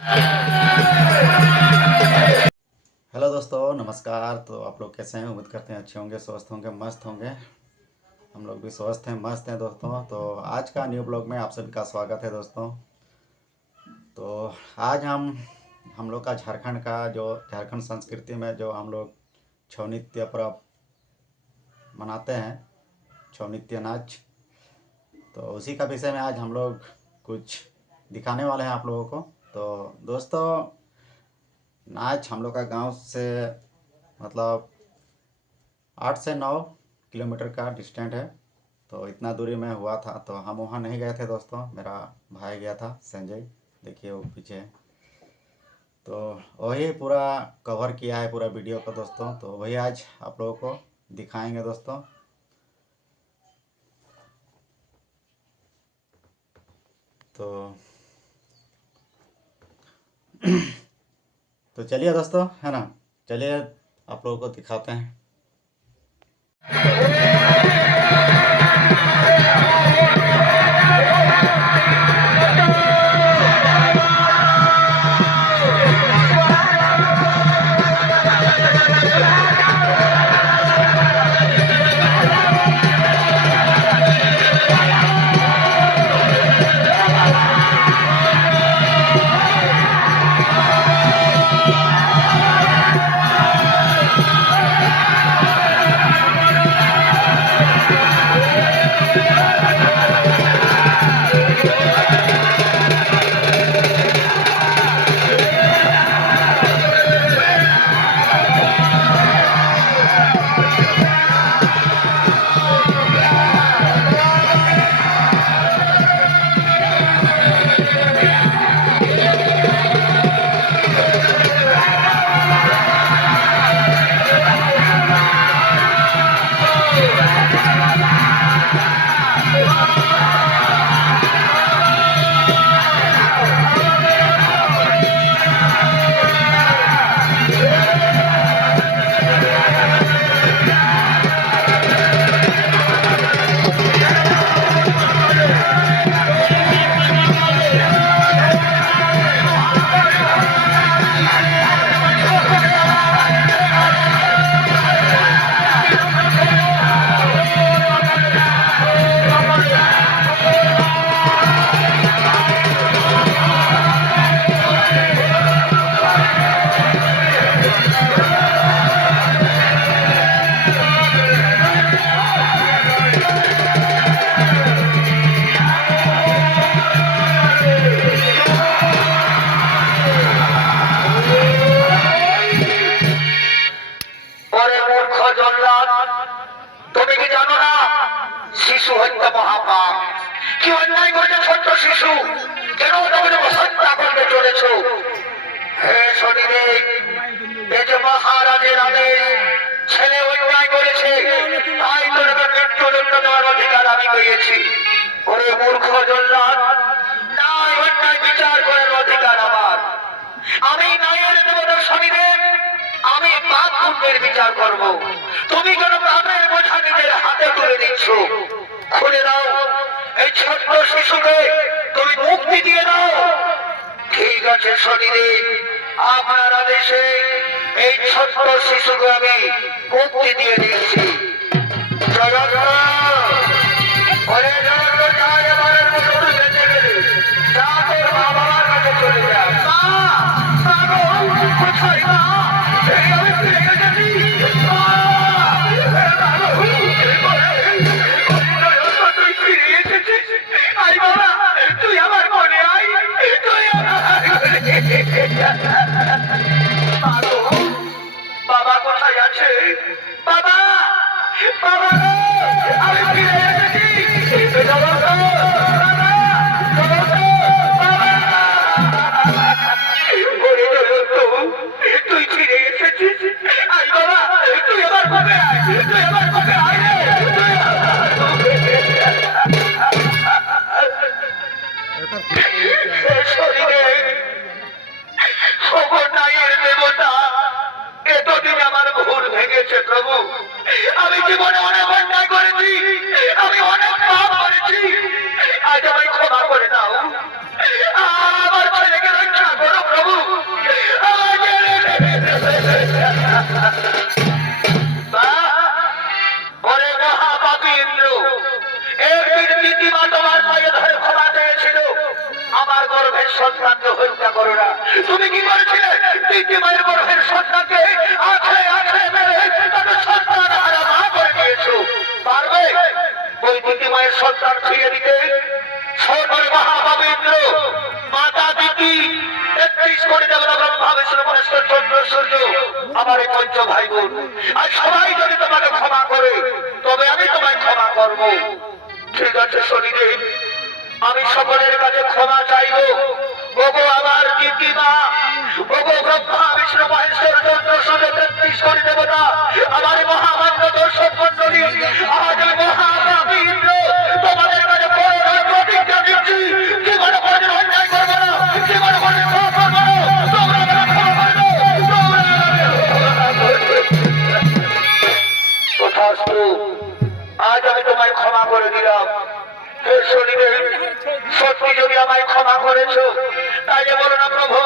Hello दोस्तों, नमस्कार। तो आप लोग कैसे हैं? उम्मीद करते हैं अच्छे होंगे, स्वस्थ होंगे, मस्त होंगे। हम लोग भी स्वस्थ हैं, मस्त हैं दोस्तों। तो आज का न्यू ब्लॉग में आप सभी का स्वागत है दोस्तों। तो आज हम लोग का झारखंड का जो झारखंड संस्कृति में जो हम लोग छऊ नृत्य पर्व मनाते हैं, छऊ नृत्य नाच, तो उसी का विषय में आज हम लोग कुछ दिखाने वाले हैं आप लोगों को। तो दोस्तों, नाच हम लोग का गांव से मतलब 8 से 9 किलोमीटर का डिस्टेंट है। तो इतना दूरी में हुआ था, तो हम वहाँ नहीं गए थे दोस्तों। मेरा भाई गया था, संजय, देखिए वो पीछे है। तो वही पूरा कवर किया है पूरा वीडियो को दोस्तों। तो वही आज आप लोगों को दिखाएंगे दोस्तों। तो तो चलिए दोस्तों, है ना, चलिए आप लोगों को दिखाते हैं। শিশু হত্যা মহাপাপ। কি অন্যায় করেছে ছোট্ট শিশু, কেন তোমরা হত্যা করতে চলেছ? হে শনিদেব, এই যে মহারাজের আদেশ, ছেলে অন্যায় করেছে, তাই তোকে মৃত্যুদণ্ড দেওয়ার অধিকার আমি পেয়েছি। ওরে মূর্খ জল্লাদ, ন্যায় অন্যায় বিচার করার অধিকার আমার। আমি ন্যায়ের দেবতা শনিদেব, আমি পাপ পুণ্যের বিচার করব। তুমি কেন পাপের বোঝা নিজের হাতে তুলে দিচ্ছ? খুলে দাও এই ছোট্ট শিশুকে, তুমি মুক্তি দিয়ে দাও। ঠিক আছে শনিদেব, আপনার আদেশে এই ছোট্ট শিশুকে আমি মুক্তি দিয়ে দিচ্ছি। জগন্নাথ, ওরে জগন্নাথ, আয় আমার মৃত্যু বেঁচে গেলে যা তোর মা বাবার কাছে চলে যা। কোথায় মা? আমি ফিরে গেছি। তুই ফিরে এসেছিস? আই বাবা, তুই আমার মনে আয়, তুই আমার বাবা কোথায় আছে? বাবা, বাবা, আমি ফিরে এসেছি। তুই ফিরে এসেছিস? আই বাবা, তুই আমার কবে আয়, তুই আমার কবে আয় রে। দেবতা, এতদিন আমার ভুল ভেঙেছে প্রভু। আমি জীবনে অনেক অন্যায় করেছি, আমি অনেক পাপ করেছি, আজ আমায় ক্ষমা করে দাও। আমার ছেলেকে রক্ষা করো প্রভু। তুমি কি করেছিলে তিনটি মায়ের গর্ভের সন্তানকে আঁকড়ে আঁকড়ে মেরে তাকে সন্তান হারা মা করে দিয়েছো। পারবে ওই তিনটি মায়ের সন্তান ফিরে দিতে? সর্বর মহাভাব ইন্দ্র, মাতা দিতি, ৩৩ কোটি দেবতা ব্রহ্মা বিষ্ণু মহেশ্বর চন্দ্র সূর্য, আমার এই পঞ্চ ভাই বোন, আর সবাই যদি তোমাকে ক্ষমা করে তবে আমি তোমায় ক্ষমা করব। ঠিক আছে শনিদেব, আমি সকলের কাছে ক্ষমা চাইব। ওগো আমার দিদিমা, ওগো ব্রহ্মা বিষ্ণু মহেশ্বর চন্দ্র সূর্য ৩৩ কোটি দেবতা, আমার মহামান্য দর্শক মন্ডলী, আজ আমি মহাভাবী ইন্দ্র তোমাদের কাছে প্রতিজ্ঞা দিচ্ছি, জীবনে কোনোদিন অন্যায় করবো না, জীবনে কোনোদিন পাপ করবো না। তোমরা আমাকে ক্ষমা করে দাও, তোমরা আমাকে ক্ষমা করে দাও। তথাস্তু, আজ আমি তোমায় ক্ষমা করে দিলাম। হে শনিদেব, সত্যি যদি আমায় ক্ষমা করেছো তাইলে বলো না প্রভু,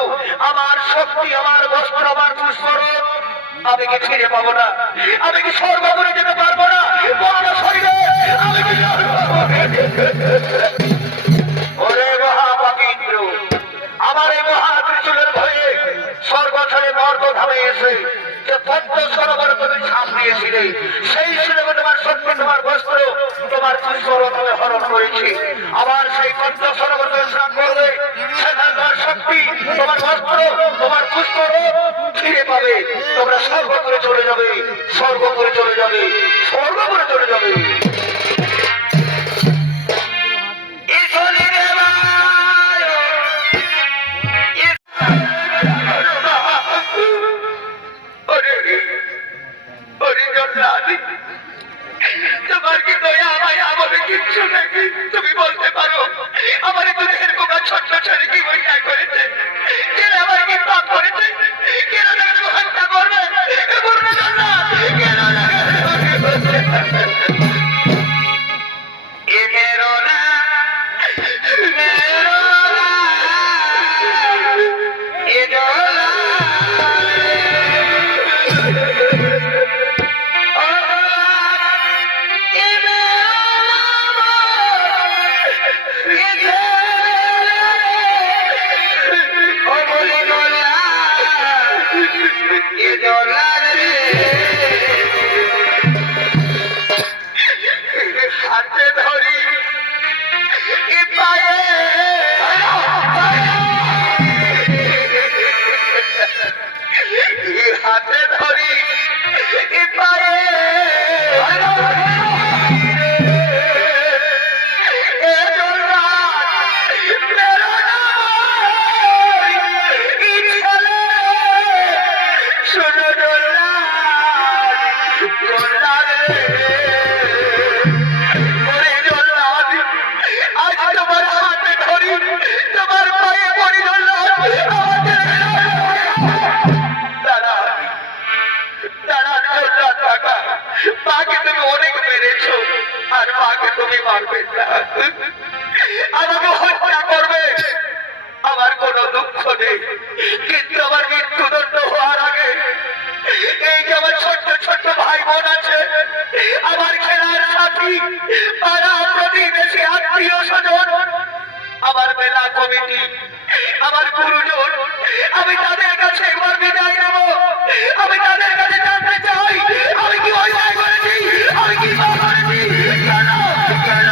আমার শক্তি, আমার বস্ত্র, আমার পুষ্পরূপ আমি কি ফিরে পাবো না? আমি কি স্বর্গপুরে যেতে পারবো না? বলো না শনিদেব, আমি কি ওরে মহাপাপী ইন্দ্র, আমার এই মহাত্রিশূলের ভয়ে স্বর্গ ছেড়ে নর্দধামে এসে যে পদ্ম সরোবর তুমি ঝাঁপ দিয়েছিলে, সেই সুযোগে তোমার শক্তি, তোমার বস্ত্র, তোমার পুষ্পরূপ আমি হরণ করেছি। আবার সেই পদ্ম সরোবর তুমি স্নান করবে, সেখানে তোমার শক্তি, তোমার বস্ত্র, তোমার পুষ্পরূপ ফিরে পাবে। তোমরা স্বর্গপুরে চলে যাবে, স্বর্গপুরে চলে যাবে, স্বর্গপুরে চলে যাবে। তোমার কি দয়া আমায় আমাকে কিচ্ছু নাকি? তুমি বলতে পারো আমার একটু দেহের কোকা ছোট্ট ছেলে কি বইটা করেছে? কেন আমার কি পাপ করেছে? কেন তাকে হত্যা করবে? হাতে ধরি পায়ে হাতে ধরি পায়ে মাকে তুমি অনেক মেরেছো, আর মাকে তুমি মারবে না, আমাকে হত্যা করবে। আমার কোনো দুঃখ নেই, কিন্তু আমার মৃত্যুদণ্ড হওয়ার আগে এই যে আমার ছোট্ট ছোট্ট ভাই বোন আছে, আমার খেলার সাথী, পাড়া প্রতিবেশী, আত্মীয় স্বজন, আমার মেলা কমিটি, আমার গুরুজন, আমি তাদের কাছে একবার বিদায় নেব। আমি তাদের কাছে জানতে চাই আমি কি অন্যায় করেছি, আমি কি পাপ করেছি, কেন কেন?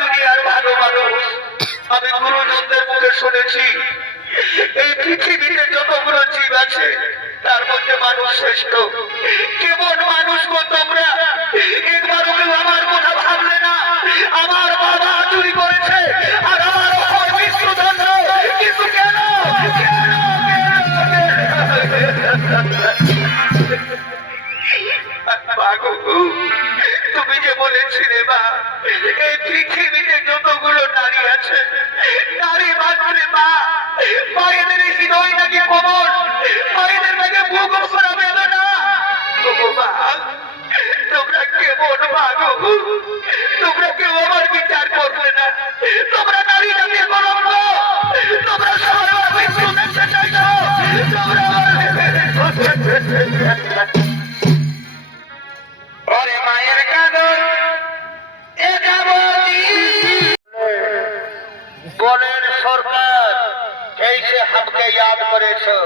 দুনিয়ার ভালো মানুষ আমি গুরুজনদের মুখে শুনেছি, এই পৃথিবীতে যতগুলো জীব আছে তার মধ্যে মানুষ শ্রেষ্ঠ। কেমন মানুষ গো তোমরা, একবারও কেউ আমার কথা ভাবলে না। আমার বাবা চুরি করেছে আর আমার মৃত্যুদণ্ড, কিন্তু কেন কেন তুমি যে বলেছিলে মা, এই পৃথিবীতে যতগুলো নারী আছে, নারী মাত্রে মা, মায়েদের হৃদয় নাকি কোমল, মায়েদের নাকি বুক করা যাবে না। তোমরা কেমন মাগো, তোমরা কেউ আমার বিচার করলে না। তোমরা নারী জাতির কলঙ্ক, তোমরা সবার মৃত্যু দেখতে চাইছো, তোমরা ওরে মায়ের কাঁদন আমাকে ইয়াদ করেছো,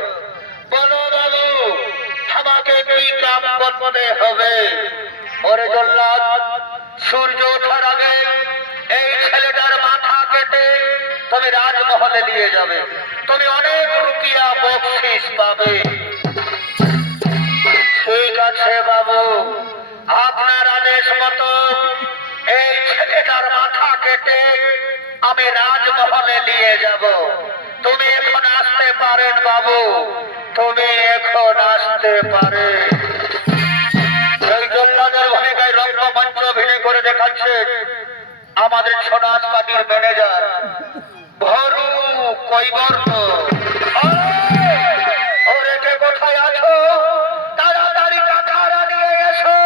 বলো বাবু আমাকে কি কাম করতে হবে? ওরে জল্লাদ, সূর্য ওঠার আগে এই ছেলেটার মাথা কেটে তুমি রাজমহলে নিয়ে যাবে, তুমি অনেক রুপিয়া বকশিস পাবে। ঠিক আছে বাবু, আপনার আদেশ মতো এই ছেলেটার মাথা কেটে আমি রাজমহলে নিয়ে যাব। তুমি এখন আসতে পারেন বাবু, তুমি এখন আসতে পারে। এই জল্লাদের ভূমিকায় রঙ্গমঞ্চ অভিনয় করে দেখাচ্ছে আমাদের সোনাজ পার্টির ম্যানেজার ভরু কৈবর্ত। ওরে কে কোথায় আছো? তাড়াতাড়ি কাঠারা নিয়ে এসো।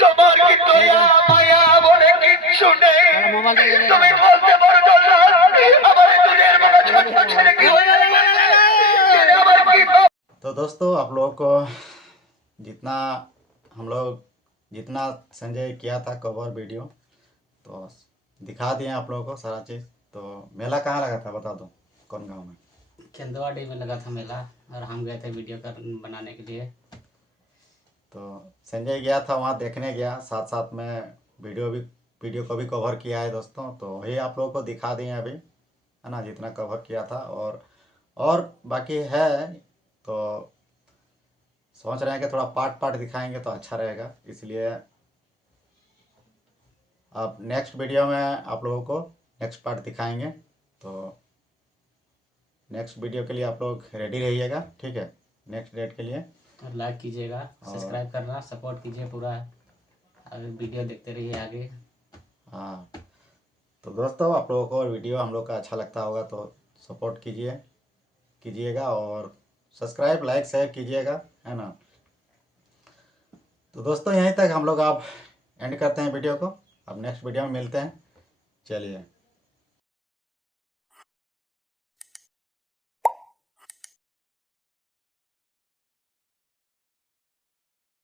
তোমার কি দয়া মায়া বলে কিচ্ছু নেই? তুমি বলতে পারো জল্লাদ, আমার দুনিয়ার মতো ছোট্ট ছেলেকে আমার কি? तो दोस्तों आप लोगों को जितना हम लोग जितना संजय किया था कवर वीडियो तो दिखा दिए आप लोगों को सारा चीज़। तो मेला कहाँ लगा था बता दो, कौन गांव में? चंदवाड़ी में लगा था मेला और हम गए थे वीडियो बनाने के लिए। तो संजय गया था वहाँ देखने गया, साथ साथ में वीडियो को भी कवर किया है दोस्तों। तो वही आप लोगों को दिखा दिए अभी, है ना, जितना कवर किया था। और बाकी है तो सोच रहे हैं कि थोड़ा पार्ट दिखाएंगे तो अच्छा रहेगा, इसलिए अब नेक्स्ट वीडियो में आप लोगों को नेक्स्ट पार्ट दिखाएंगे। तो नेक्स्ट वीडियो के लिए आप लोग रेडी रहिएगा, ठीक है, नेक्स्ट डेट के लिए। और लाइक कीजिएगा, सब्सक्राइब करना, सपोर्ट कीजिए पूरा, अगर वीडियो देखते रहिए आगे। हाँ तो दोस्तों आप लोगों को वीडियो हम लोग का अच्छा लगता होगा तो सपोर्ट कीजिएगा और सब्सक्राइब लाइक शेयर कीजिएगा, है ना। तो दोस्तों यहीं तक हम लोग आप एंड करते हैं वीडियो को, अब नेक्स्ट वीडियो में मिलते हैं, चलिए।